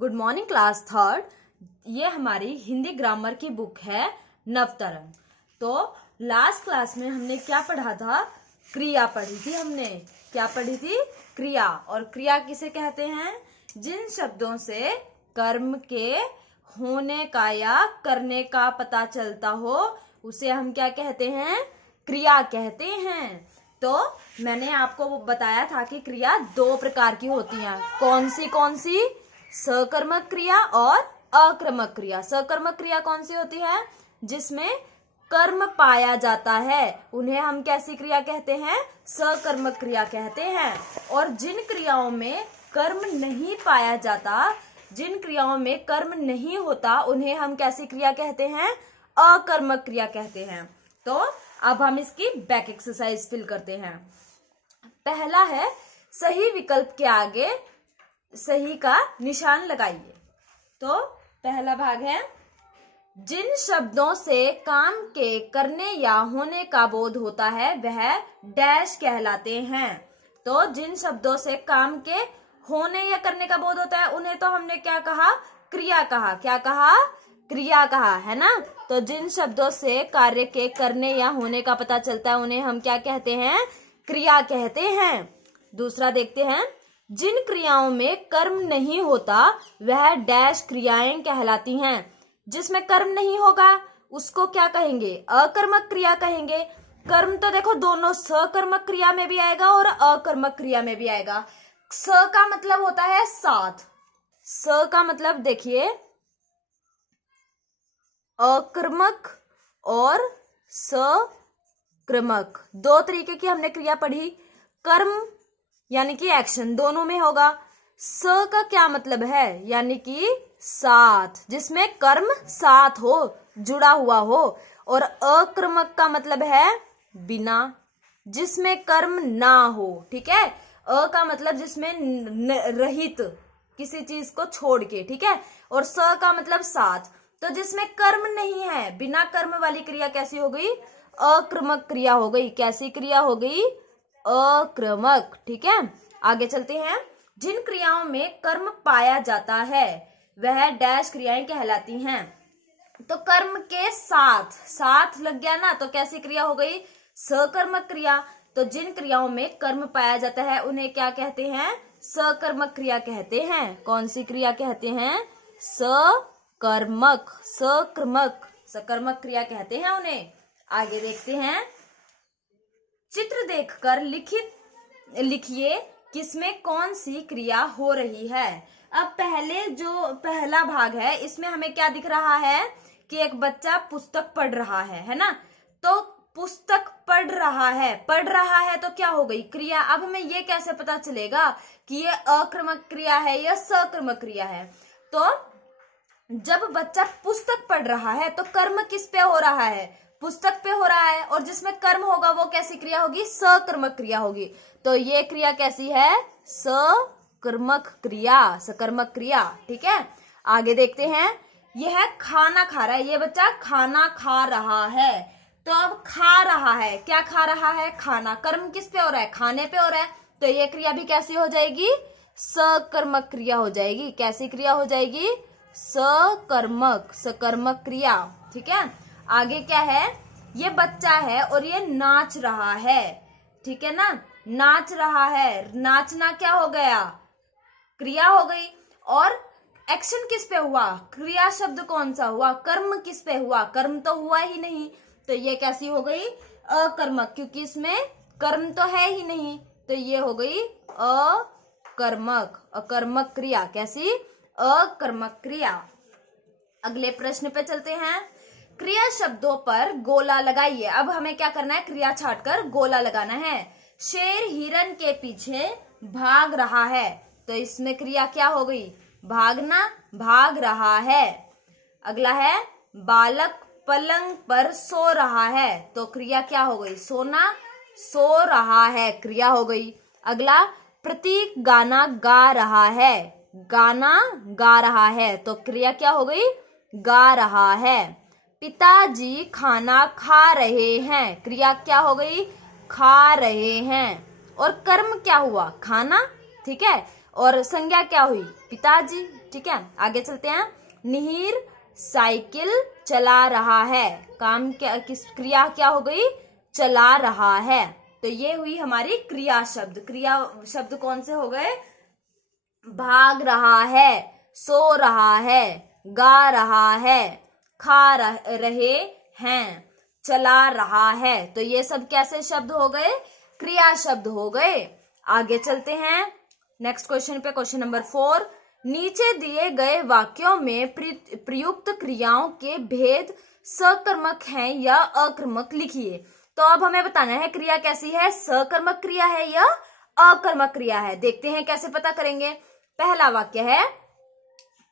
Good morning class third. ये हमारी Hindi grammar की बुक है नवतरंग। तो लास्ट क्लास में हमने क्या पढ़ा था? क्रिया पढ़ी थी हमने। क्या पढ़ी थी? क्रिया। और क्रिया किसे कहते हैं? जिन शब्दों से कर्म के होने का या करने का पता चलता हो उसे हम क्या कहते हैं? क्रिया कहते हैं। तो मैंने आपको बताया था कि क्रिया दो प्रकार की होती हैं। कौन सी? सकर्मक क्रिया और अकर्मक क्रिया। सकर्मक क्रिया कौन सी होती है? जिसमें कर्म पाया जाता है, उन्हें हम कैसी क्रिया कहते हैं? सकर्मक क्रिया कहते हैं। और जिन क्रियाओं में कर्म नहीं पाया जाता, जिन क्रियाओं में कर्म नहीं होता, उन्हें हम कैसी क्रिया कहते हैं? अकर्मक क्रिया कहते हैं। तो अब हम इसकी बैक एक्सरसाइज फिल करते हैं। पहला है सही विकल्प के आगे सही का निशान लगाइए। तो पहला भाग है जिन शब्दों से काम के करने या होने का बोध होता है वह डैश कहलाते हैं। तो जिन शब्दों से काम के होने या करने का बोध होता है उन्हें तो हमने क्या कहा? क्रिया कहा। क्या कहा? क्रिया कहा, है ना। तो जिन शब्दों से कार्य के करने या होने का पता चलता है उन्हें हम क्या कहते हैं? क्रिया कहते हैं। दूसरा देखते हैं जिन क्रियाओं में कर्म नहीं होता वह डैश क्रियाएं कहलाती हैं। जिसमें कर्म नहीं होगा उसको क्या कहेंगे? अकर्मक क्रिया कहेंगे। कर्म तो देखो दोनों सकर्मक क्रिया में भी आएगा और अकर्मक क्रिया में भी आएगा। स का मतलब होता है साथ। स का मतलब देखिए अकर्मक और सक्रमक, दो तरीके की हमने क्रिया पढ़ी। कर्म यानी कि एक्शन दोनों में होगा। स का क्या मतलब है? यानी कि साथ, जिसमें कर्म साथ हो, जुड़ा हुआ हो। और अकर्मक का मतलब है बिना, जिसमें कर्म ना हो। ठीक है। अ का मतलब जिसमें रहित, किसी चीज को छोड़ के। ठीक है। और स का मतलब साथ, तो जिसमें कर्म नहीं है, बिना कर्म वाली क्रिया कैसी हो गई? अकर्मक क्रिया हो गई। कैसी क्रिया हो गई? अकर्मक। ठीक है। आगे चलते हैं। जिन क्रियाओं में कर्म पाया जाता है वह डैश क्रियाएं कहलाती हैं। तो कर्म के साथ साथ लग गया ना, तो कैसी क्रिया हो गई? सकर्मक क्रिया। तो जिन क्रियाओं में कर्म पाया जाता है उन्हें क्या कहते हैं? सकर्मक क्रिया कहते हैं। कौन सी क्रिया कहते हैं? सकर्मक। सकर्मक क्रिया कहते हैं उन्हें। आगे देखते हैं। चित्र देखकर लिखिए किसमें कौन सी क्रिया हो रही है। अब पहले जो पहला भाग है इसमें हमें क्या दिख रहा है कि एक बच्चा पुस्तक पढ़ रहा है ना। तो पुस्तक पढ़ रहा है तो क्या हो गई? क्रिया। अब हमें ये कैसे पता चलेगा कि ये अकर्मक क्रिया है या सकर्मक क्रिया है? तो जब बच्चा पुस्तक पढ़ रहा है तो कर्म किस पे हो रहा है? पुस्तक पे हो रहा है। और जिसमें कर्म होगा वो कैसी क्रिया होगी? सकर्मक क्रिया होगी। तो ये क्रिया कैसी है? सकर्मक क्रिया, सकर्मक क्रिया। ठीक है। आगे देखते हैं। यह खाना खा रहा है, ये बच्चा खाना खा रहा है। तो अब खा रहा है, क्या खा रहा है? खाना। कर्म किस पे हो रहा है? खाने पे हो रहा है। तो ये क्रिया भी कैसी हो जाएगी? सकर्मक क्रिया हो जाएगी। कैसी क्रिया हो जाएगी? सकर्मक, सकर्मक क्रिया। ठीक है। आगे क्या है? ये बच्चा है और ये नाच रहा है। ठीक है ना। नाच रहा है, नाचना क्या हो गया? क्रिया हो गई। और एक्शन किस पे हुआ? क्रिया शब्द कौन सा हुआ? कर्म किस पे हुआ? कर्म तो हुआ ही नहीं। तो ये कैसी हो गई? अकर्मक, क्योंकि इसमें कर्म तो है ही नहीं। तो ये हो गई अकर्मक, अकर्मक क्रिया। कैसी? अकर्मक क्रिया। अगले प्रश्न पे चलते हैं। क्रिया शब्दों पर गोला लगाइए। अब हमें क्या करना है? क्रिया छाटकर गोला लगाना है। शेर हिरन के पीछे भाग रहा है। तो इसमें क्रिया क्या हो गई? भागना, भाग रहा है। अगला है बालक पलंग पर सो रहा है। तो क्रिया क्या हो गई? सोना, सो रहा है, क्रिया हो गई। अगला प्रतीक गाना गा रहा है। गाना गा रहा है। तो क्रिया क्या हो गई? गा रहा है। पिताजी खाना खा रहे हैं। क्रिया क्या हो गई? खा रहे हैं। और कर्म क्या हुआ? खाना। ठीक है। और संज्ञा क्या हुई, पिताजी। ठीक है, आगे चलते हैं। मिहिर साइकिल चला रहा है, काम क्या, किस क्रिया क्या हो गई, चला रहा है। तो ये हुई हमारी क्रिया शब्द। क्रिया शब्द कौन से हो गए, भाग रहा है, सो रहा है, गा रहा है, खा रहे हैं, चला रहा है। तो ये सब कैसे शब्द हो गए, क्रिया शब्द हो गए। आगे चलते हैं नेक्स्ट क्वेश्चन पे, क्वेश्चन नंबर 4। नीचे दिए गए वाक्यों में प्रयुक्त क्रियाओं के भेद सकर्मक हैं या अकर्मक लिखिए। तो अब हमें बताना है क्रिया कैसी है, सकर्मक क्रिया है या अकर्मक क्रिया है। देखते हैं कैसे पता करेंगे। पहला वाक्य है,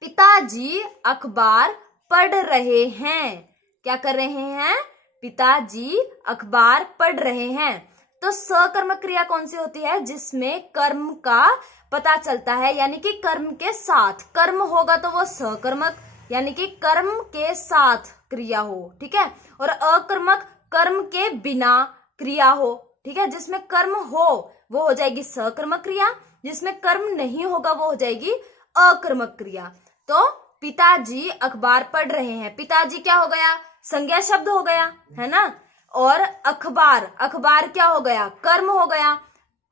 पिताजी अखबार पढ़ रहे हैं। क्या कर रहे हैं, पिताजी अखबार पढ़ रहे हैं। तो सकर्मक क्रिया कौन सी होती है, जिसमें कर्म का पता चलता है, यानी कि कर्म के साथ। कर्म होगा तो वो सकर्मक, यानी कि कर्म के साथ क्रिया हो। ठीक है, और अकर्मक कर्म के बिना क्रिया हो। ठीक है, जिसमें कर्म हो वो हो जाएगी सकर्मक क्रिया, जिसमें कर्म नहीं होगा वो हो जाएगी अकर्मक क्रिया। तो पिताजी अखबार पढ़ रहे हैं, पिताजी क्या हो गया, संज्ञा शब्द हो गया, है ना। और अखबार, अखबार क्या हो गया, कर्म हो गया।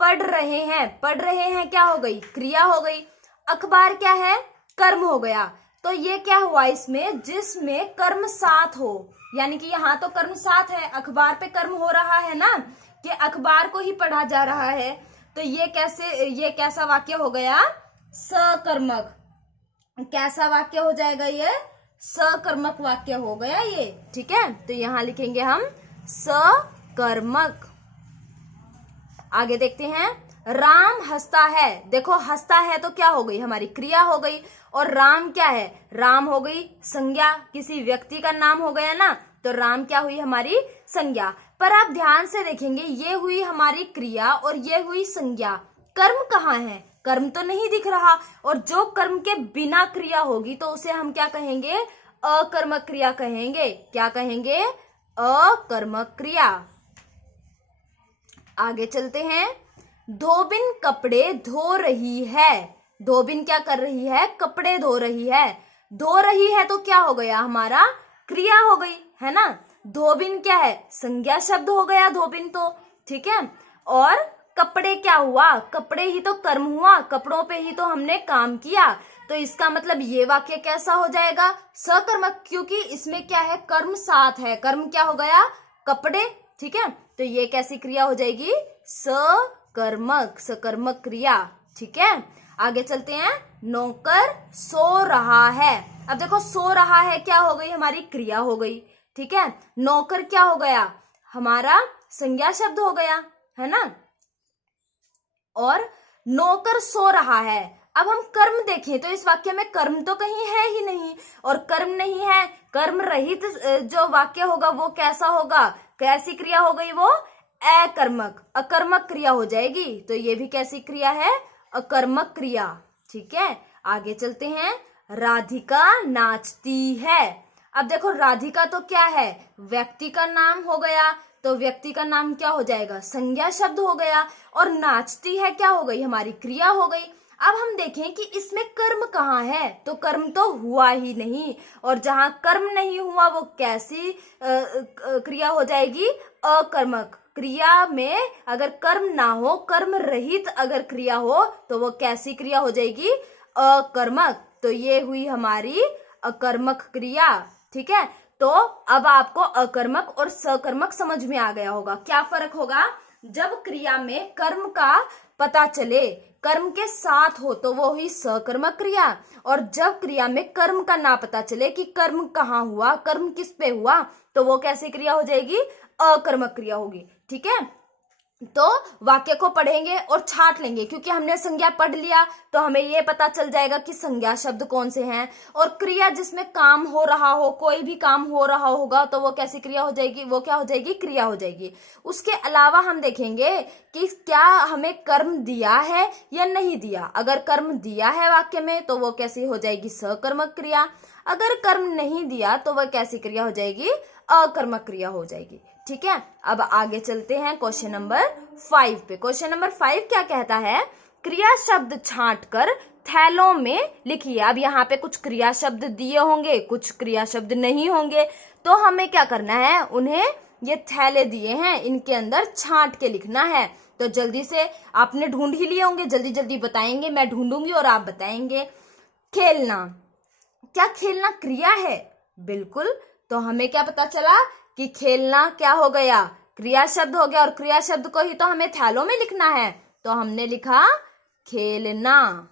पढ़ रहे हैं क्या हो गई, क्रिया हो गई। अखबार क्या है, कर्म हो गया। तो ये क्या हुआ इसमें, जिसमें कर्म साथ हो, यानी कि यहाँ तो कर्म साथ है, अखबार पे कर्म हो रहा है ना, कि अखबार को ही पढ़ा जा रहा है। तो ये कैसा वाक्य हो गया, सकर्मक। कैसा वाक्य हो जाएगा ये, सकर्मक वाक्य हो गया ये। ठीक है, तो यहां लिखेंगे हम सकर्मक। आगे देखते हैं, राम हंसता है। देखो हंसता है तो क्या हो गई, हमारी क्रिया हो गई। और राम क्या है, राम हो गई संज्ञा, किसी व्यक्ति का नाम हो गया ना, तो राम क्या हुई, हमारी संज्ञा। पर आप ध्यान से देखेंगे, ये हुई हमारी क्रिया और ये हुई संज्ञा। कर्म कहाँ है, कर्म तो नहीं दिख रहा। और जो कर्म के बिना क्रिया होगी तो उसे हम क्या कहेंगे, अकर्मक क्रिया कहेंगे। क्या कहेंगे, अकर्मक क्रिया। आगे चलते हैं, धोबिन कपड़े धो रही है। धोबिन क्या कर रही है, कपड़े धो रही है। धो रही है तो क्या हो गया, हमारा क्रिया हो गई, है ना। धोबिन क्या है, संज्ञा शब्द हो गया धोबिन तो। ठीक है, और कपड़े क्या हुआ, कपड़े ही तो कर्म हुआ, कपड़ों पे ही तो हमने काम किया। तो इसका मतलब ये वाक्य कैसा हो जाएगा, सकर्मक, क्योंकि इसमें क्या है, कर्म साथ है। कर्म क्या हो गया, कपड़े। ठीक है, तो ये कैसी क्रिया हो जाएगी, सकर्मक, सकर्मक क्रिया। ठीक है, आगे चलते हैं, नौकर सो रहा है। अब देखो सो रहा है क्या हो गई, हमारी क्रिया हो गई। ठीक है, नौकर क्या हो गया, हमारा संज्ञा शब्द हो गया, है ना। और नौकर सो रहा है। अब हम कर्म देखें तो इस वाक्य में कर्म तो कहीं है ही नहीं, और कर्म नहीं है, कर्म रहित जो वाक्य होगा वो कैसा होगा, कैसी क्रिया हो गई, वो अकर्मक, अकर्मक क्रिया हो जाएगी। तो ये भी कैसी क्रिया है, अकर्मक क्रिया। ठीक है, आगे चलते हैं, राधिका नाचती है। अब देखो राधिका तो क्या है, व्यक्ति का नाम हो गया, तो व्यक्ति का नाम क्या हो जाएगा, संज्ञा शब्द हो गया। और नाचती है क्या हो गई, हमारी क्रिया हो गई। अब हम देखें कि इसमें कर्म कहाँ है, तो कर्म तो हुआ ही नहीं। और जहां कर्म नहीं हुआ वो कैसी क्रिया हो जाएगी, अकर्मक। क्रिया में अगर कर्म ना हो, कर्म रहित अगर क्रिया हो, तो वो कैसी क्रिया हो जाएगी, अकर्मक। तो ये हुई हमारी अकर्मक क्रिया। ठीक है, तो अब आपको अकर्मक और सकर्मक समझ में आ गया होगा। क्या फर्क होगा, जब क्रिया में कर्म का पता चले, कर्म के साथ हो, तो वो हुई सकर्मक क्रिया। और जब क्रिया में कर्म का ना पता चले कि कर्म कहाँ हुआ, कर्म किस पे हुआ, तो वो कैसी क्रिया हो जाएगी, अकर्मक क्रिया होगी। ठीक है, तो वाक्य को पढ़ेंगे और छाट लेंगे, क्योंकि हमने संज्ञा पढ़ लिया तो हमें ये पता चल जाएगा कि संज्ञा शब्द कौन से हैं। और क्रिया जिसमें काम हो रहा हो, कोई भी काम हो रहा होगा, तो वो कैसी क्रिया हो जाएगी, वो क्या हो जाएगी, क्रिया हो जाएगी। उसके अलावा हम देखेंगे कि क्या हमें कर्म दिया है या नहीं दिया। अगर कर्म दिया है वाक्य में तो वो कैसी हो जाएगी, सकर्मक क्रिया। अगर कर्म नहीं दिया तो वह कैसी क्रिया हो जाएगी, अकर्मक क्रिया हो जाएगी। ठीक है, अब आगे चलते हैं क्वेश्चन नंबर 5 पे। क्वेश्चन नंबर 5 क्या कहता है, क्रिया शब्द छांटकर थैलों में लिखिए। अब यहाँ पे कुछ क्रिया शब्द दिए होंगे, कुछ क्रिया शब्द नहीं होंगे, तो हमें क्या करना है, उन्हें ये थैले दिए हैं, इनके अंदर छांट के लिखना है। तो जल्दी से आपने ढूंढ ही लिए होंगे, जल्दी जल्दी बताएंगे, मैं ढूंढूंगी और आप बताएंगे। खेलना, क्या खेलना क्रिया है? बिल्कुल। तो हमें क्या पता चला कि खेलना क्या हो गया, क्रिया शब्द हो गया, और क्रिया शब्द को ही तो हमें थैलों में लिखना है, तो हमने लिखा खेलना।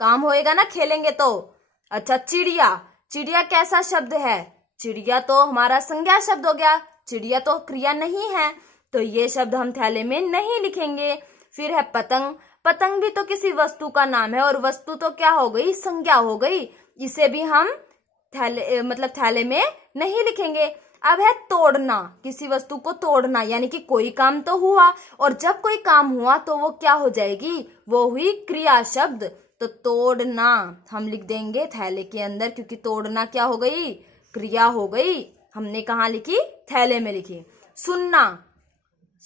काम होएगा ना खेलेंगे तो। अच्छा, चिड़िया, चिड़िया कैसा शब्द है? चिड़िया तो हमारा संज्ञा शब्द हो गया, चिड़िया तो क्रिया नहीं है, तो ये शब्द हम थैले में नहीं लिखेंगे। फिर है पतंग, पतंग भी तो किसी वस्तु का नाम है, और वस्तु तो क्या हो गई, संज्ञा हो गई, इसे भी हम थैले में नहीं लिखेंगे। अब है तोड़ना, किसी वस्तु को तोड़ना, यानी कि कोई काम तो हुआ, और जब कोई काम हुआ तो वो क्या हो जाएगी, वो हुई क्रिया शब्द। तो तोड़ना हम लिख देंगे थैले के अंदर, क्योंकि तोड़ना क्या हो गई, क्रिया हो गई। हमने कहाँ लिखी, थैले में लिखी। सुनना,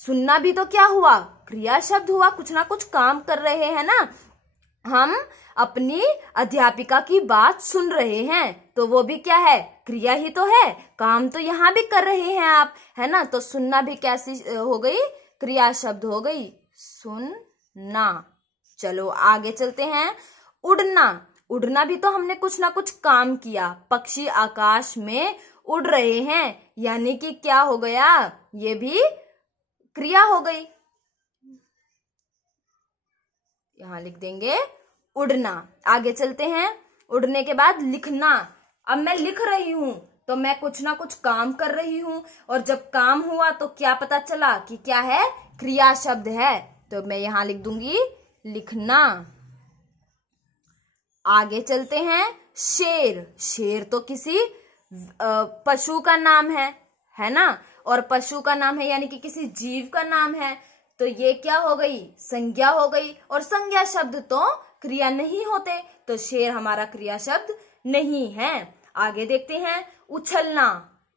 सुनना भी तो क्या हुआ, क्रिया शब्द हुआ, कुछ ना कुछ काम कर रहे हैं ना, हम अपनी अध्यापिका की बात सुन रहे हैं, तो वो भी क्या है, क्रिया ही तो है, काम तो यहाँ भी कर रहे हैं आप, है ना। तो सुनना भी कैसी हो गई, क्रिया शब्द हो गई, सुनना। चलो आगे चलते हैं। उड़ना, उड़ना भी तो हमने कुछ ना कुछ काम किया, पक्षी आकाश में उड़ रहे हैं, यानी कि क्या हो गया, ये भी क्रिया हो गई, यहां लिख देंगे उड़ना। आगे चलते हैं। उड़ने के बाद लिखना, अब मैं लिख रही हूं तो मैं कुछ ना कुछ काम कर रही हूं, और जब काम हुआ तो क्या पता चला कि क्या है, क्रिया शब्द है, तो मैं यहां लिख दूंगी लिखना। आगे चलते हैं। शेर, शेर तो किसी पशु का नाम है ना, और पशु का नाम है यानी कि किसी जीव का नाम है, तो ये क्या हो गई, संज्ञा हो गई, और संज्ञा शब्द तो क्रिया नहीं होते, तो शेर हमारा क्रिया शब्द नहीं है। आगे देखते हैं। उछलना,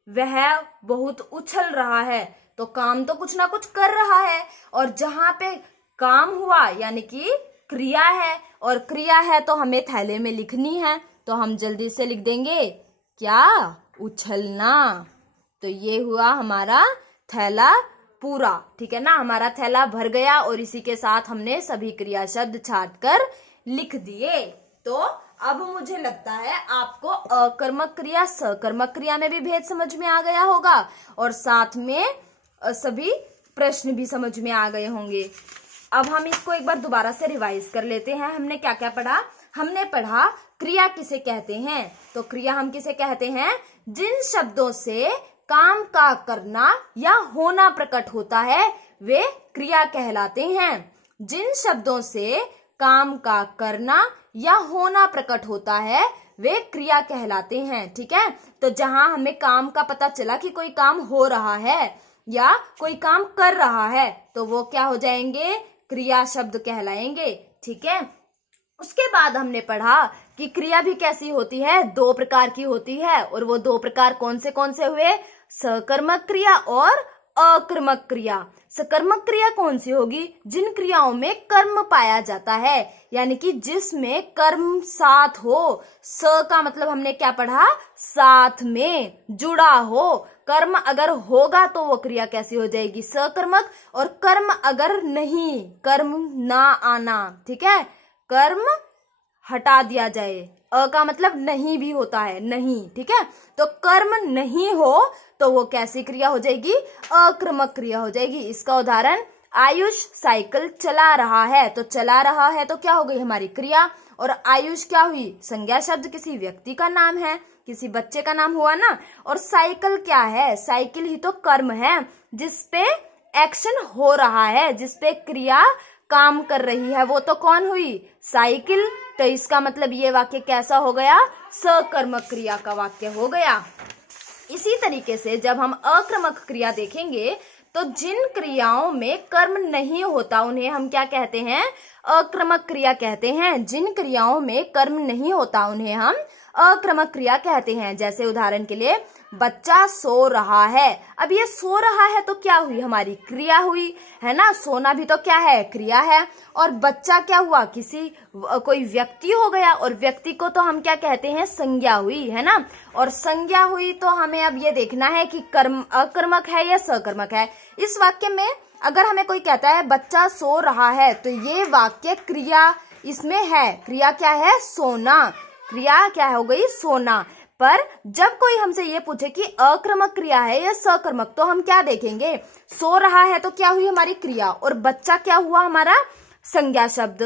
वह बहुत उछल रहा है, तो काम तो कुछ ना कुछ कर रहा है, और जहां पे काम हुआ यानी कि क्रिया है, और क्रिया है तो हमें थैले में लिखनी है, तो हम जल्दी से लिख देंगे क्या, उछलना। तो ये हुआ हमारा थैला पूरा, ठीक है ना, हमारा थैला भर गया, और इसी के साथ हमने सभी क्रिया शब्द छाट कर लिख दिए। तो अब मुझे लगता है आपको अकर्मक क्रिया सकर्मक क्रिया में भी भेद समझ में आ गया होगा, और साथ में सभी प्रश्न भी समझ में आ गए होंगे। अब हम इसको एक बार दोबारा से रिवाइज कर लेते हैं। हमने क्या क्या पढ़ा, हमने पढ़ा क्रिया किसे कहते हैं, तो क्रिया हम किसे कहते हैं, जिन शब्दों से काम का करना या होना प्रकट होता है वे क्रिया कहलाते हैं। जिन शब्दों से काम का करना या होना प्रकट होता है वे क्रिया कहलाते हैं, ठीक है। तो जहां हमें काम का पता चला कि कोई काम हो रहा है या कोई काम कर रहा है, तो वो क्या हो जाएंगे, क्रिया शब्द कहलाएंगे, ठीक है। उसके बाद हमने पढ़ा कि क्रिया भी कैसी होती है, दो प्रकार की होती है, और वो दो प्रकार कौन से हुए, सकर्मक क्रिया और अकर्मक क्रिया। सकर्मक क्रिया कौन सी होगी, जिन क्रियाओं में कर्म पाया जाता है, यानी कि जिसमें कर्म साथ हो। स का मतलब हमने क्या पढ़ा, साथ में जुड़ा हो, कर्म अगर होगा तो वो क्रिया कैसी हो जाएगी, सकर्मक, और कर्म अगर नहीं, कर्म ना आना, ठीक है, कर्म हटा दिया जाए, अ का मतलब नहीं भी होता है, नहीं, ठीक है, तो कर्म नहीं हो तो वो कैसी क्रिया हो जाएगी, अकर्मक क्रिया हो जाएगी। इसका उदाहरण, आयुष साइकिल चला रहा है, तो चला रहा है तो क्या हो गई हमारी क्रिया, और आयुष क्या हुई, संज्ञा शब्द, किसी व्यक्ति का नाम है, किसी बच्चे का नाम हुआ ना, और साइकिल क्या है, साइकिल ही तो कर्म है, जिसपे एक्शन हो रहा है, जिसपे क्रिया काम कर रही है, वो तो कौन हुई, साइकिल। तो इसका मतलब ये वाक्य कैसा हो गया, सकर्मक क्रिया का वाक्य हो गया। इसी तरीके से जब हम अकर्मक क्रिया देखेंगे तो जिन क्रियाओं में कर्म नहीं होता उन्हें हम क्या कहते हैं, अक्रमक क्रिया कहते हैं। जिन क्रियाओं में कर्म नहीं होता उन्हें हम अक्रमक क्रिया कहते हैं। जैसे उदाहरण के लिए बच्चा सो रहा है। अब ये सो रहा है तो क्या हुई, हमारी क्रिया हुई, है ना। सोना भी तो क्या है, क्रिया है। और बच्चा क्या हुआ, कोई व्यक्ति हो गया, और व्यक्ति को तो हम क्या कहते हैं, संज्ञा हुई, है ना। और संज्ञा हुई तो हमें अब ये देखना है कि कर्म अकर्मक है या सकर्मक है। इस वाक्य में अगर हमें कोई कहता है बच्चा सो रहा है तो ये वाक्य क्रिया इसमें है। क्रिया क्या है, सोना। क्रिया क्या हो गई, सोना। पर जब कोई हमसे ये पूछे कि अक्रमक क्रिया है या सकर्मक, तो हम क्या देखेंगे, सो रहा है तो क्या हुई हमारी क्रिया, और बच्चा क्या हुआ हमारा संज्ञा शब्द।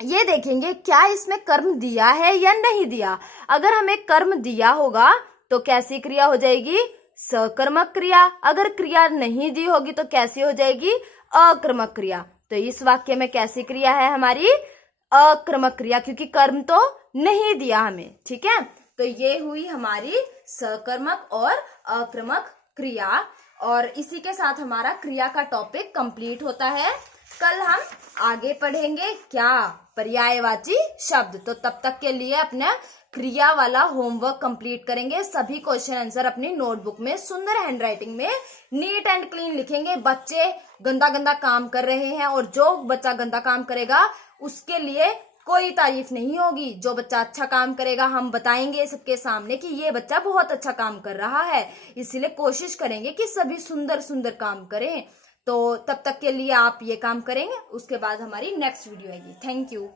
ये देखेंगे क्या इसमें कर्म दिया है या नहीं दिया। अगर हमें कर्म दिया होगा तो कैसी क्रिया हो जाएगी, सकर्मक क्रिया। अगर क्रिया नहीं दी होगी तो कैसी हो जाएगी, अक्रमक क्रिया। तो इस वाक्य में कैसी क्रिया है हमारी, अक्रमक क्रिया, क्योंकि कर्म तो नहीं दिया हमें। ठीक है, तो ये हुई हमारी सकर्मक और अक्रमक क्रिया। और इसी के साथ हमारा क्रिया का टॉपिक कंप्लीट होता है। कल हम आगे पढ़ेंगे क्या, पर्यायवाची शब्द। तो तब तक के लिए अपना क्रिया वाला होमवर्क कंप्लीट करेंगे। सभी क्वेश्चन आंसर अपनी नोटबुक में सुंदर हैंडराइटिंग में नीट एंड क्लीन लिखेंगे। बच्चे गंदा गंदा काम कर रहे हैं, और जो बच्चा गंदा काम करेगा उसके लिए कोई तारीफ नहीं होगी। जो बच्चा अच्छा काम करेगा हम बताएंगे सबके सामने कि ये बच्चा बहुत अच्छा काम कर रहा है। इसलिए कोशिश करेंगे कि सभी सुंदर सुंदर काम करें। तो तब तक के लिए आप ये काम करेंगे, उसके बाद हमारी नेक्स्ट वीडियो आएगी। Thank you.